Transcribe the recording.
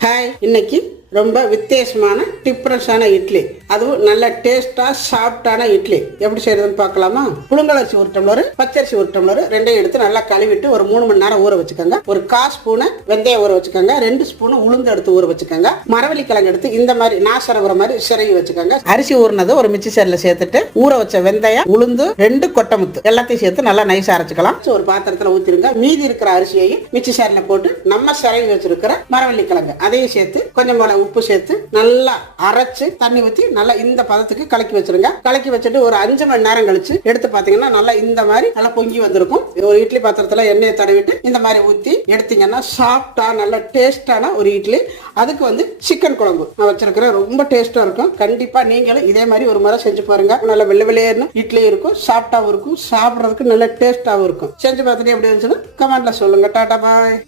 Hi இன்னைக்கு ரொம்ப வித்தியாசமான டிஃப்ரென்ஸான இட்லி. அதுவும் நல்ல டேஸ்டா சாஃப்டான இட்லி. எப்படி செய்யறதுன்னு பார்க்கலாமா? புழுங்கலரிசி ஒரு டம்ளர் பச்சரிசி ஒரு டம்ளர் ரெண்டையும் எடுத்து நல்லா கழுவிட்டு ஒரு மூணு மணி நேரம் ஊற வச்சுக்கோங்க. ஒரு கா ஸ்பூனு வெந்தயம் ஊற வச்சுக்கோங்க. ரெண்டு ஸ்பூனு உளுந்து எடுத்து ஊற வச்சுக்கோங்க. மரவள்ளி கிழங்கு எடுத்து இந்த மாதிரி நாசரவுற மாதிரி சிறகி வச்சுக்கோங்க. அரிசி ஊறினது ஒரு மிச்சி சேரில் சேர்த்துட்டு ஊற வச்ச வெந்தயம் உளுந்து ரெண்டு கொட்டமுத்து எல்லாத்தையும் சேர்த்து நல்லா நைஸா அரைச்சிக்கலாம். ஒரு பாத்திரத்துல ஊத்திருங்க மீதி இருக்கிற அரிசியையும் மிச்சி சேரில் போட்டு நம்ம சிறகி வச்சிருக்கிற மரவள்ளி கிழங்கு அதையும் சேர்த்து கொஞ்சம் போல உப்பு சேர்த்து நல்லா அரைச்சு தண்ணி ஊற்றி நல்லா இந்த பதத்துக்கு கலக்கி வச்சிருங்க. கலக்கி வச்சுட்டு ஒரு அஞ்சு மணி நேரம் கழிச்சு எடுத்து பார்த்தீங்கன்னா நல்லா இந்த மாதிரி நல்லா பொங்கி வந்திருக்கும். ஒரு இட்லி பாத்திரத்துல எண்ணெயை தடவிட்டு இந்த மாதிரி ஊற்றி எடுத்தீங்கன்னா சாஃப்டா நல்ல டேஸ்டான ஒரு இட்லி. அதுக்கு வந்து சிக்கன் குழம்பு. நான் வச்சிருக்கிறேன் ரொம்ப டேஸ்டா இருக்கும். கண்டிப்பா நீங்களும் இதே மாதிரி ஒரு முறை செஞ்சு பாருங்க. நல்ல வெள்ளை வெளியேறும் இட்லி இருக்கும் சாஃப்டாவும் இருக்கும் சாப்பிட்றதுக்கு நல்ல டேஸ்டாவும் இருக்கும். செஞ்சு பார்த்துட்டு எப்படி இருந்துச்சுன்னு கமெண்ட்ல சொல்லுங்க. டாடா பாய்.